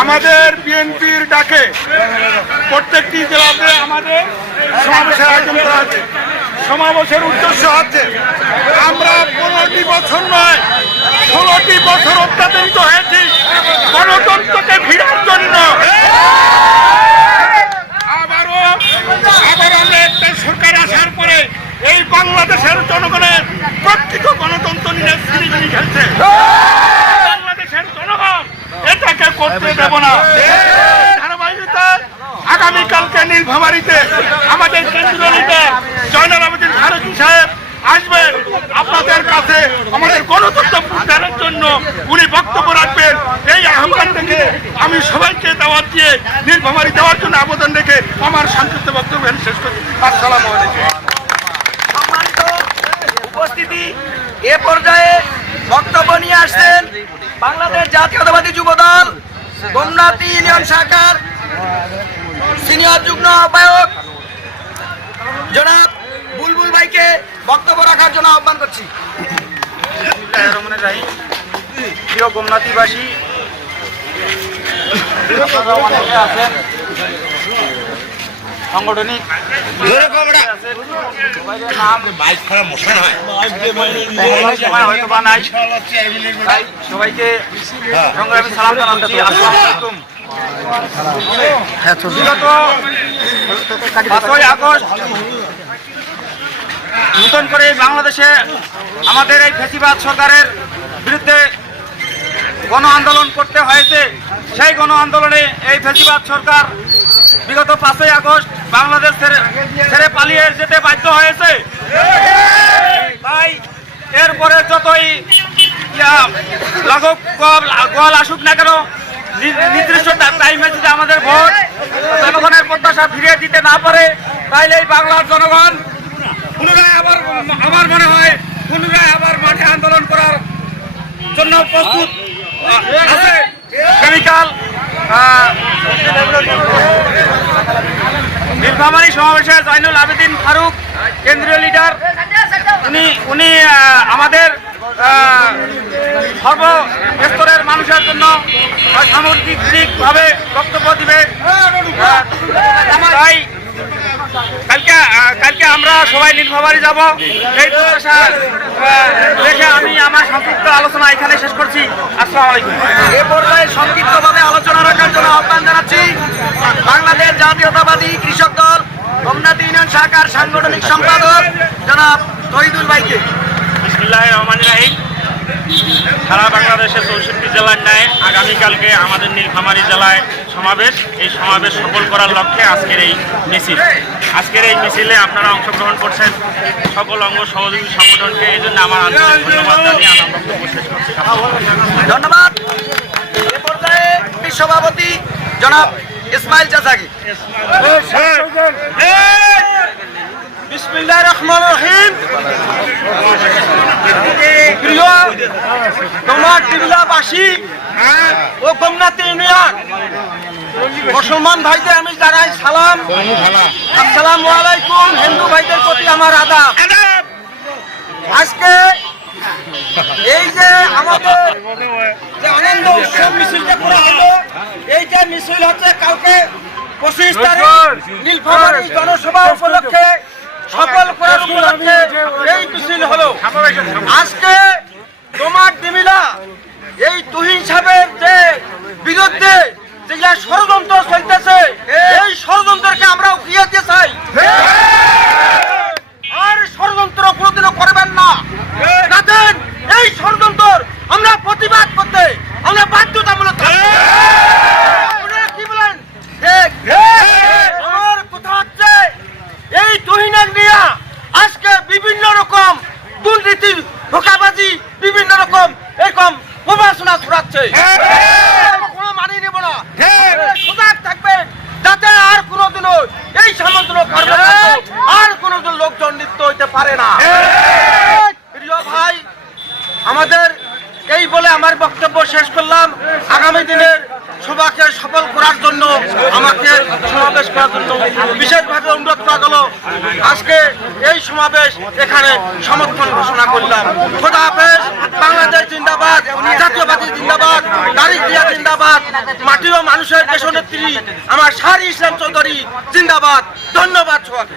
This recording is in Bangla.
আমাদের বিএনপির ডাকে প্রত্যেকটি জেলাতে আমাদের সমাবেশের আয়োজন করা হচ্ছে। সমাবেশের উদ্দেশ্য হচ্ছে, আমরা পনেরোটি বছর নয়, ষোলোটি বছর অত্যাচারিত হয়েছি, গণতন্ত্রকে ফিরার জন্য। আবারও আবার আমরা একটা সরকার আসার পরে এই বাংলাদেশের জনগণের প্রকৃত গণতন্ত্র নিয়ে খেলছে। এটাকে করতে দেব না। ধারাবাহিকতায় আগামীকালকে নীলভামারিতে আমাদের কেন্দ্রীয় জয়নাল আবেদিন ফারুকি সাহেব আসবেন আপনাদের কাছে আমাদের গণতন্ত্র প্রচারের জন্য উনি বক্তব্য রাখবেন। এই আহ্বান থেকে আমি সবাইকে দাওয়াত দিয়ে নীলভামারি দেওয়ার জন্য আবেদন রেখে আমার সংক্ষিপ্ত বক্তব্য শেষ করি আসসালামু উপস্থিতি, এ পর্যায়ে বক্তব্য নিয়ে আসছেন বাংলাদেশ জাতীয়তাবাদী যুব গোমনাথি ইউনিয়ন শাখার সিনিয়র যুগ্ম আহ্বায়ক জনাব বুলবুল ভাইকে বক্তব্য রাখার জন্য আহ্বান করছি। প্রিয় গোমনাথীবাসী আছেন তাই সবাইকে সংগ্রামী সালাম জানাচ্ছি। আসসালামু বিগত পাঁচই আগস্ট নতুন করে বাংলাদেশে আমাদের এই ফেসিবাদ সরকারের বিরুদ্ধে গণ আন্দোলন করতে হয়েছে। সেই গণ আন্দোলনে এই ফেসিবাদ সরকার বিগত পাঁচই আগস্ট বাংলাদেশ ছেড়ে পালিয়ে যেতে বাধ্য হয়েছে। তাই এরপরে যতই লাঘব গোয়াল আসুক না কেন নির্দিষ্ট টাইমে যদি আমাদের ভোট জনগণের প্রত্যাশা ফিরিয়ে দিতে না পারে, তাইলে এই বাংলার জনগণ পুনরায় আবার আমার মনে হয় পুনরায় আবার মাঠে আন্দোলন করার জন্য প্রস্তুত আছে। কেমিক্যাল নীলফামারী সমাবেশে জাইনুল আবেদিন ফারুক, কেন্দ্রীয় লিডার। উনি উনি আমাদের সর্বস্তরের মানুষের জন্য সামগ্রিক সামগ্রিকভাবে বক্তব্য দিবে। তাই কালকে কালকে আমরা সবাই নীলফামারী যাব। প্রত্যাশা দেখে আমি আমার সংক্ষিপ্ত আলোচনা এখানে শেষ করছি। আসসালামু আলাইকুম। এ পর্যায়ে সংক্ষিপ্তভাবে আলোচনা রাখার জন্য আহ্বান জানাচ্ছি বাংলাদেশ জাতীয়তাবাদী কৃষক দল গোমনাথ ইউনিয়ন শাখার সাংগঠনিক সম্পাদক জনাব তহিদুল ভাইকে। বিসমুল্লাহ রহমান রাহিম। সারা বাংলাদেশের চৌষট্টি জেলার ন্যায় আগামীকালকে আমাদের নীলফামারী জেলায় সমাবেশ। এই সমাবেশ সফল করার লক্ষ্যে আজকের এই মিছিল। আজকের এই মিছিলে আপনারা অংশগ্রহণ করছেন। সকল অঙ্গ সহযোগী সংগঠনকে। এই জন্য আমার আন্তরিক ধন্যবাদ জানিয়ে আমার বক্তব্য শেষ করছি। ধন্যবাদ। এ পর্যায়ে সভাপতি জনাব ইসমাইল চাচাকি। বিসমিল্লাহ রহমান রহিম। প্রিয় তোমার টিবিলাবাসী ও গোমনাথ ইউনিয়ন মুসলমান ভাইদের আমি জানাই সালাম। আসসালাম আলাইকুম হিন্দু ভাইদের প্রতি আমার আদাব। আজকে এই যে আমাদের যে আনন্দ উৎসব মিছিলটা করা হলো এই যে মিছিল হচ্ছে কালকে পঁচিশ তারিখ নীলফামারী জনসভা উপলক্ষে সফল করার উপলক্ষে এই মিছিল হলো। আজকে তোমার দিমিলা এই তুহিন সাহেবের যে বিরুদ্ধে যে ষড়যন্ত্র চলতেছে এই ষড়যন্ত্রকে আমরা উঠিয়ে দিতে চাই আর ষড়যন্ত্র কোনোদিনও করবেন না যাতেন এই ষড়যন্ত্র আমরা প্রতিবাদ করতে আমরা বাধ্যতামূলক থাকব। আপনারা কি বলেন ঠিক আমার কথা হচ্ছে এই তুহিনের নিয়ে আজকে বিভিন্ন রকম দুর্নীতি ধোকাবাজি বিভিন্ন রকম এরকম প্রবাসনা ছড়াচ্ছে। কোনো মানি নেব না। সজাগ থাকবেন যাতে আর কোনোদিনও এই সামন্ত আর কোনোদিন লোকজন লিপ্ত হইতে পারে না। প্রিয় ভাই আমাদের এই বলে আমার বক্তব্য শেষ করলাম। আগামী দিনের সভাকে সফল করার জন্য, আমাকে সমাবেশ করার জন্য বিশেষভাবে অনুরোধ করা গেল। আজকে এই সমাবেশ এখানে সমর্থন ঘোষণা করলাম। খোদা হাফেজ, বাংলাদেশ জিন্দাবাদ, জাতীয়বাদী জিন্দাবাদ তারিখ দিয়া জিন্দাবাদ মাটি ও মানুষের দেশনেত্রী আমার সারি ইসলাম চৌধুরী জিন্দাবাদ। ধন্যবাদ সবাইকে।